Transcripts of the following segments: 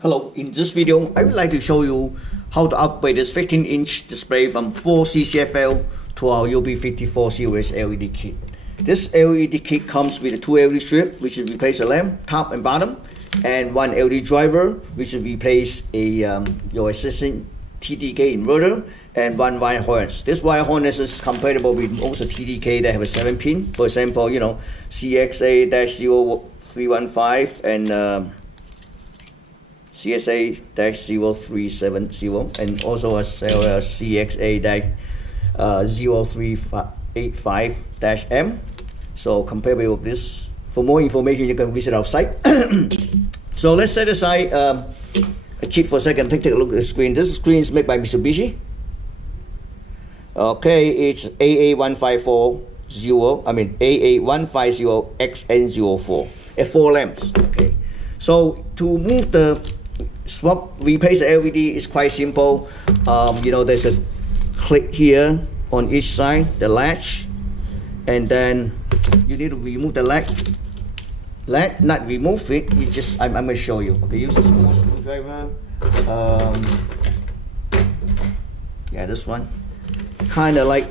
Hello, in this video, I would like to show you how to upgrade this 15-inch display from 4 CCFL to our UB54 series LED kit. This LED kit comes with a 2 LED strip, which will replace the lamp, top and bottom, and 1 LED driver, which will replace your existing TDK inverter, and 1 wire harness. This wire harness is compatible with most of TDK that have a 7-pin. For example, CXA-0315 and CSA-0370, and also as well as CXA-0385-M. So compatible with this. For more information, you can visit our site. So let's set aside a kit for a second. Take a look at the screen. This screen is made by Mitsubishi. Okay, it's AA150XN04. F4 lamps. Okay. So to move the replace the LED is quite simple. There's a click here on each side, the latch, and then you need to remove the latch. Not remove it. I'm gonna show you. Okay, use a small screwdriver. Yeah, this one. Kind of like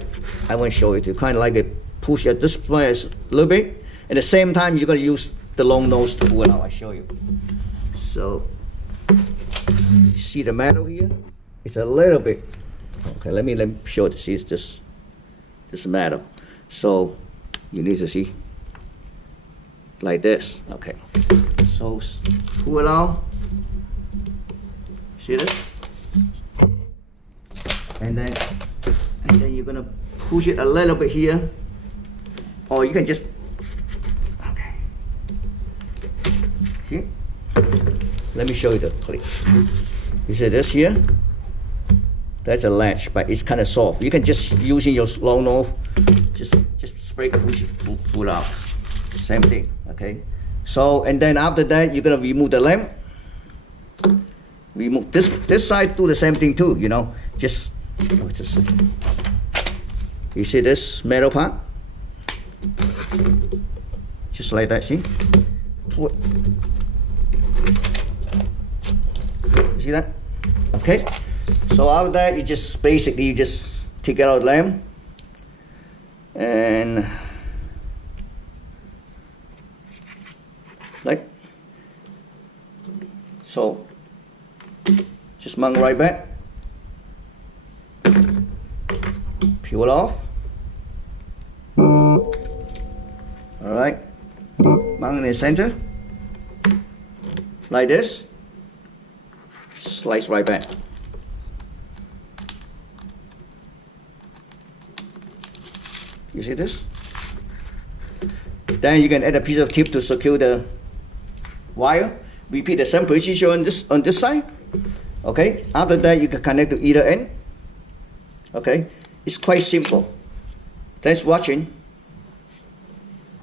I want to show it to you. Kind of like a push at this one is a little bit. At the same time, you're gonna use the long nose to pull it out. I show you. So you see the metal here? It's a little bit. Okay, let me show it to see. It's this metal. So you need to see like this. Okay. So pull it out. See this? And then you're gonna push it a little bit here, or you can just. Okay. See? Let me show you the clip. You see this here? That's a latch, but it's kind of soft. You can just using your long nose, just spray push it, pull out. Same thing. Okay. So and then after that, you're gonna remove the lamp. Remove this side. Do the same thing too. Just you see this metal part? Just like that. See? See that? Okay. So after that, you just basically take out the lamp and like so. Just mount right back. Peel it off. All right. Mount in the center. Like this. Slice right back. You see this? Then you can add a piece of tape to secure the wire. Repeat the same procedure on this side. Okay. After that, you can connect to either end. Okay. It's quite simple. Thanks for watching.